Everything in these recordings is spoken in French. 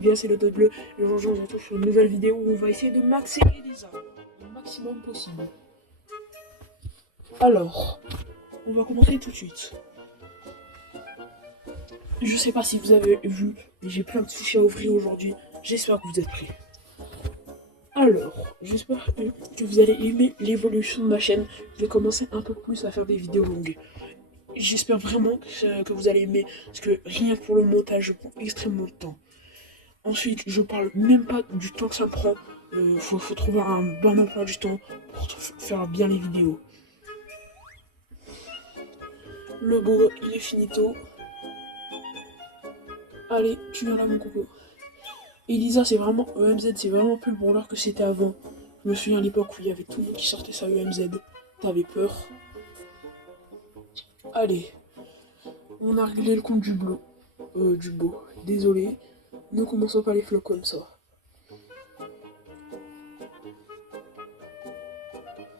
Bien, c'est le Toad Bleu. Et aujourd'hui, on se retrouve sur une nouvelle vidéo où on va essayer de maxer Elisa au maximum possible. Alors, on va commencer tout de suite. Je sais pas si vous avez vu, mais j'ai plein de fichiers à ouvrir aujourd'hui. J'espère que vous êtes prêts. Alors, j'espère que vous allez aimer l'évolution de ma chaîne. Je vais commencer un peu plus à faire des vidéos longues. J'espère vraiment que vous allez aimer, parce que rien que pour le montage, je prends extrêmement de temps. Ensuite, je parle même pas du temps que ça prend. Faut trouver un bon emploi du temps pour faire bien les vidéos. Le beau, il est finito. Allez, tu viens là, mon coco. Elisa, c'est vraiment EMZ, c'est vraiment plus le brawler que c'était avant. Je me souviens à l'époque où il y avait tout le monde qui sortait sa EMZ. T'avais peur. Allez, on a réglé le compte du bleu. Du beau. Désolé. Ne commençons pas les flots comme ça.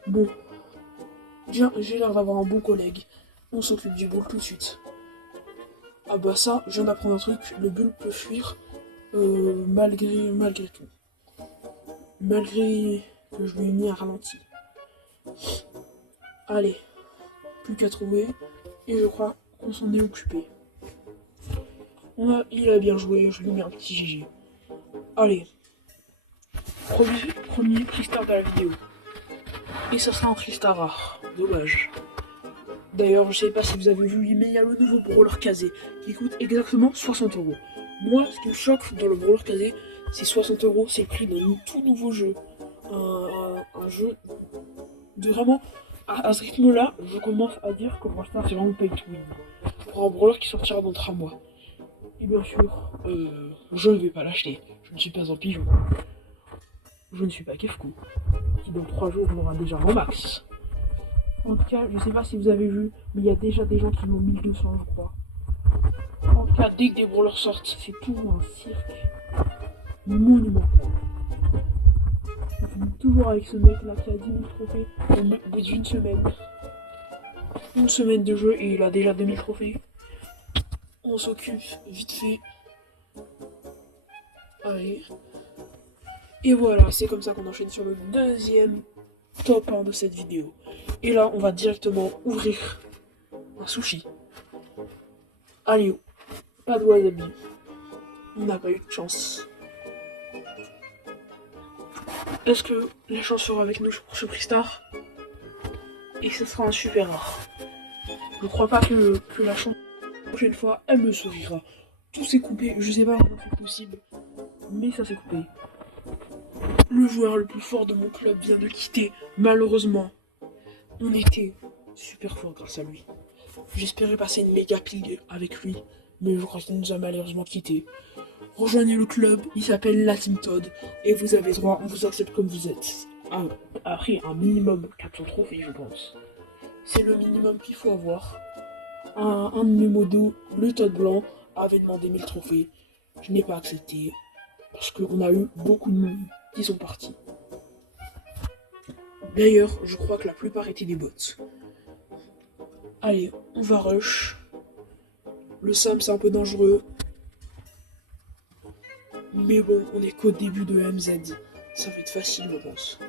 Bon. J'ai l'air d'avoir un bon collègue. On s'occupe du bull tout de suite. Ah bah ça, je viens d'apprendre un truc. Le bull peut fuir malgré tout. Malgré que je lui ai mis un ralenti. Allez, plus qu'à trouver. Et je crois qu'on s'en est occupé. Il a bien joué, je lui mets un petit GG. Allez. Premier freestar de la vidéo. Et ça sera un freestar rare. Dommage. D'ailleurs, je sais pas si vous avez vu, mais il y a le nouveau brawler casé qui coûte exactement 60 €. Moi, ce qui me choque dans le brawler casé, c'est 60 €, c'est le prix d'un tout nouveau jeu. Un jeu de vraiment. À ce rythme-là, je commence à dire que pour l'instant, c'est vraiment pay to win. Pour un brawler qui sortira dans 3 mois. Et bien sûr, je ne vais pas l'acheter. Je ne suis pas un pigeon. Je ne suis pas Kefkou, qui dans 3 jours m'aura déjà en max. En tout cas, je sais pas si vous avez vu, mais il y a déjà des gens qui l'ont 1200, je crois. En tout cas, dès que des brawlers sortent, c'est tout un cirque monumental. On finit toujours avec ce mec là qui a 10 000 trophées au bout d'une semaine. Une semaine de jeu et il a déjà 2000 trophées. On s'occupe vite fait. Allez. Et voilà, c'est comme ça qu'on enchaîne sur le deuxième top 1 de cette vidéo. Et là, on va directement ouvrir un sushi. Allez, pas de wasabi. On n'a pas eu de chance. Est-ce que la chance sera avec nous pour ce Freestar? Et ce sera un super rare. Je crois pas que la chance, la prochaine fois, elle me sourira. Tout s'est coupé, je sais pas comment c'est possible, mais ça s'est coupé. Le joueur le plus fort de mon club vient de quitter, malheureusement. On était super fort grâce à lui. J'espérais passer une méga ping avec lui, mais je crois qu'il nous a malheureusement quitté. Rejoignez le club, il s'appelle la Team Toad, et vous avez droit, on vous accepte comme vous êtes. Après, un minimum 400 trophées, je pense. C'est le minimum qu'il faut avoir. Un de mes modos, le Toad blanc, avait demandé 1000 trophées. Je n'ai pas accepté, parce qu'on a eu beaucoup de monde qui sont partis. D'ailleurs, je crois que la plupart étaient des bots. Allez, on va rush. Le Sam, c'est un peu dangereux. Mais bon, on est qu'au début de MZ. Ça va être facile, je pense.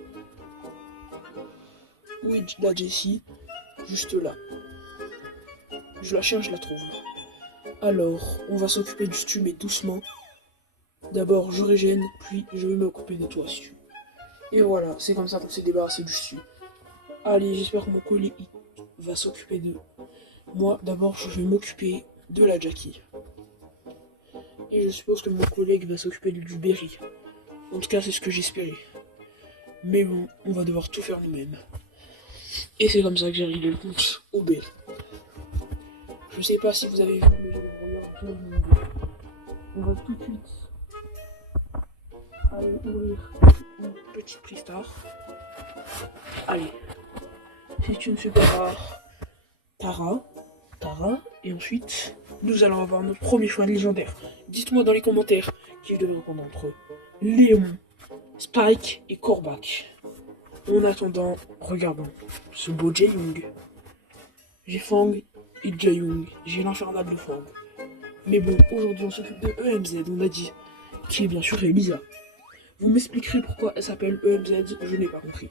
Oui, la Jessie, juste là. Je la cherche, je la trouve. Alors, on va s'occuper du Stu, mais doucement. D'abord, je régène, puis je vais m'occuper de toi, Stu. Et voilà, c'est comme ça qu'on s'est débarrassé du Stu. Allez, j'espère que mon collègue va s'occuper de moi. D'abord, je vais m'occuper de la Jackie. Et je suppose que mon collègue va s'occuper du Berry. En tout cas, c'est ce que j'espérais. Mais bon, on va devoir tout faire nous-mêmes. Et c'est comme ça que j'ai réglé le compte au Berry. Je sais pas si vous avez vu, mais je vais vous regarder. On va tout de suite aller ouvrir une petite Freestar. Allez. C'est une super rare. Tara. Et ensuite, nous allons avoir notre premier choix légendaire. Dites-moi dans les commentaires qui je devrais prendre entre eux. Léon, Spike et Kor'bak. En attendant, regardons ce beau Jae-Young. J'ai Fang et Jae-Young. J'ai l'infernal de Fang. Mais bon, aujourd'hui on s'occupe de EMZ, on a dit. qui est bien sûr Elisa. Vous m'expliquerez pourquoi elle s'appelle EMZ, je n'ai pas compris.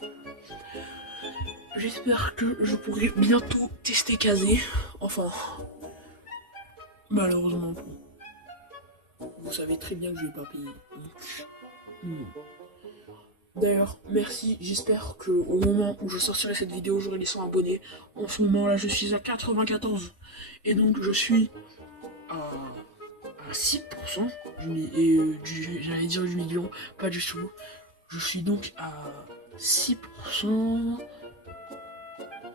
J'espère que je pourrai bientôt tester Kazé. Enfin, malheureusement, vous savez très bien que je vais pas payer. Donc, d'ailleurs, merci. J'espère que au moment où je sortirai cette vidéo, j'aurai les 100 abonnés. En ce moment là, je suis à 94. Et donc, je suis à 6%. J'allais dire du million, pas du tout. Je suis donc à 6%.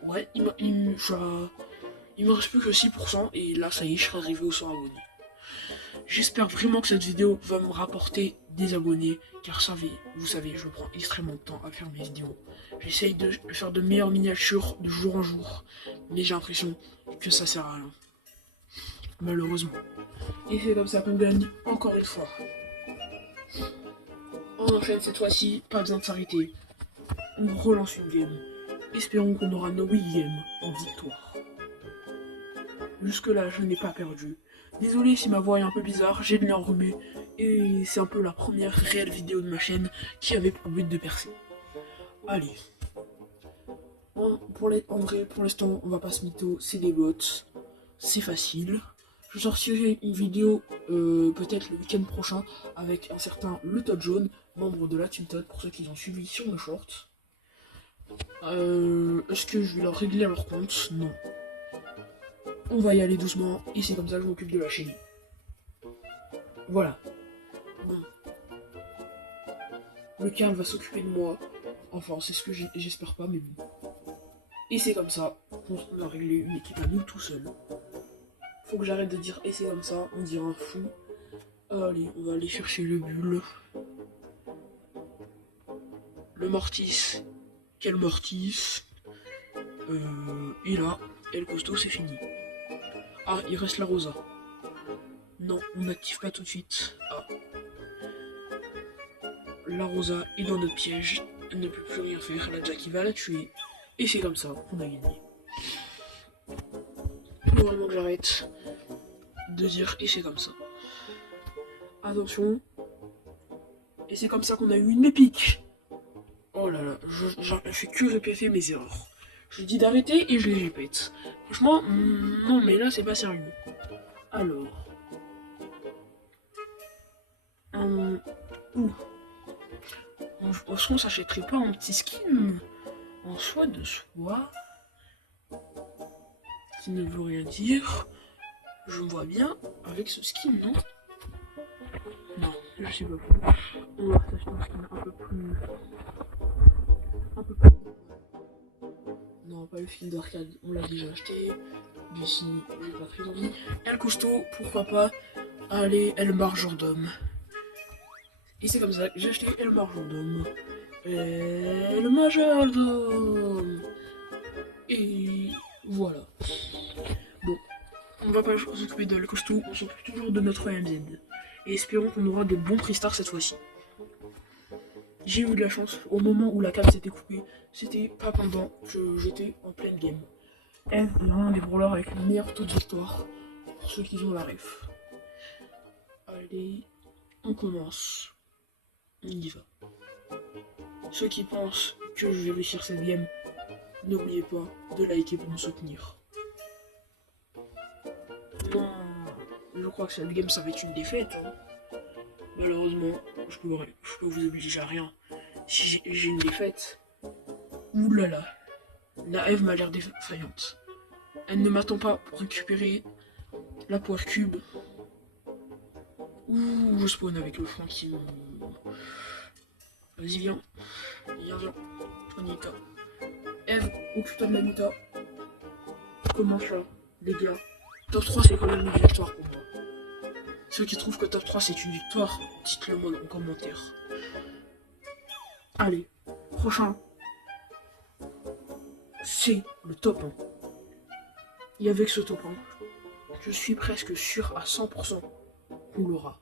Ouais, il me reste plus que 6%. Et là, ça y est, je serai arrivé aux 100 abonnés. J'espère vraiment que cette vidéo va me rapporter des abonnés, car vous savez, je prends extrêmement de temps à faire mes vidéos. J'essaye de faire de meilleures miniatures de jour en jour, mais j'ai l'impression que ça sert à rien. Malheureusement. Et c'est comme ça qu'on gagne encore une fois. On enchaîne cette fois-ci, pas besoin de s'arrêter. On relance une game. Espérons qu'on aura nos 8 games en victoire. Jusque-là, je n'ai pas perdu. Désolé si ma voix est un peu bizarre, j'ai de l'enrhumé et c'est un peu la première réelle vidéo de ma chaîne qui avait pour but de percer. Allez. Pour l'instant, on va pas se mytho, c'est des bots. C'est facile. Je sortirai une vidéo peut-être le week-end prochain avec un certain Le Todd Jaune, membre de la Team Todd, pour ceux qui ont suivi sur le short. Est-ce que je vais leur régler leur compte? Non. On va y aller doucement, et c'est comme ça que je m'occupe de la chaîne. Voilà. Bon. Le Carl va s'occuper de moi. Enfin, c'est ce que j'espère pas, mais bon. Et c'est comme ça qu'on va régler une équipe à nous tout seul. Faut que j'arrête de dire et c'est comme ça, on dirait un fou. Allez, on va aller chercher le bulle. Le Mortis. Quel Mortis. Et là, El Costaud, c'est fini. Ah, il reste la Rosa. Non, on n'active pas tout de suite. Ah. La Rosa est dans notre piège. Elle ne peut plus rien faire. La Jackie va la tuer. Et c'est comme ça qu'on a gagné. Faut vraiment que j'arrête de dire et c'est comme ça. Attention. Et c'est comme ça qu'on a eu une épique. Oh là là, je fais que répéter mes erreurs. Je dis d'arrêter et je les répète. Franchement, non mais là c'est pas sérieux. Alors. Est-ce qu'on s'achèterait pas un petit skin en soie de soie qui ne veut rien dire. Je me vois bien avec ce skin, non? Non, je sais pas pourquoi. On va s'acheter un skin un peu plus... Non, pas le film d'arcade, on l'a déjà acheté. D'ici, j'ai pas très envie. El Costaud, pourquoi pas. Allez, El Majordome. Et c'est comme ça que j'ai acheté El Majordome. El Majordome. Et voilà. Bon, on va pas s'occuper de El Costaud, on s'occupe toujours de notre MZ. Et espérons qu'on aura de bons prix-stars cette fois-ci. J'ai eu de la chance, au moment où la cam s'était coupée, c'était pas pendant que j'étais en pleine game. Eve est l'un des brawlers avec le meilleur taux de victoire, pour ceux qui ont la ref. Allez, on commence. On y va. Ceux qui pensent que je vais réussir cette game, n'oubliez pas de liker pour me soutenir. Non, je crois que cette game ça va être une défaite. Hein. Malheureusement, je peux vous obliger à rien. Si j'ai une défaite, oulala, la Eve m'a l'air défaillante. Elle ne m'attend pas pour récupérer la poire cube. Ouh, je spawn avec le flanc qui... Vas-y, viens. Viens. Anita. Eve, occupe-toi de Manita. Comment ça, les gars? Top 3, c'est quand même une victoire pour moi. Ceux qui trouvent que top 3 c'est une victoire, dites-le moi en commentaire. Allez, prochain. C'est le top 1. Et avec ce top 1, je suis presque sûr à 100% qu'on l'aura.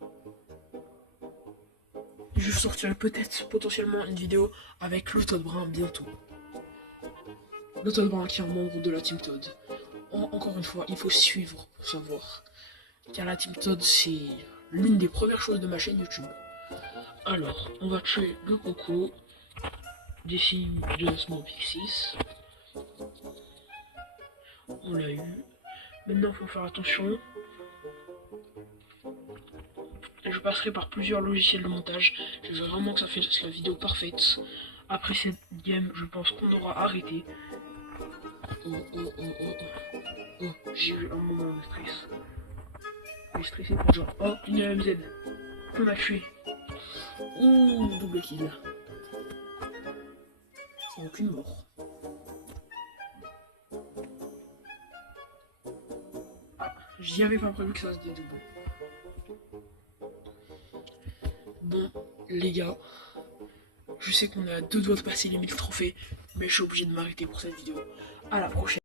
Je sortirai peut-être potentiellement une vidéo avec le Todd Brun bientôt. Le Todd Brun qui est un membre de la Team Todd. Encore une fois, il faut suivre pour savoir. Car la Team Todd, c'est l'une des premières choses de ma chaîne YouTube. Alors, on va tuer le coco. Décime de Small Pixies. On l'a eu. Maintenant, il faut faire attention. Je passerai par plusieurs logiciels de montage. Je veux vraiment que ça fasse la vidéo parfaite. Après cette game, je pense qu'on aura arrêté. Oh, j'ai eu un moment de stress. Je suis stressé pour genre. Oh, une MZ. Qu'on a tué. Ouh, double kill. Sans aucune mort. Ah, j'y avais pas prévu que ça se dédouble. Bon, les gars, je sais qu'on est à 2 doigts de passer les 1000 trophées, mais je suis obligé de m'arrêter pour cette vidéo. À la prochaine.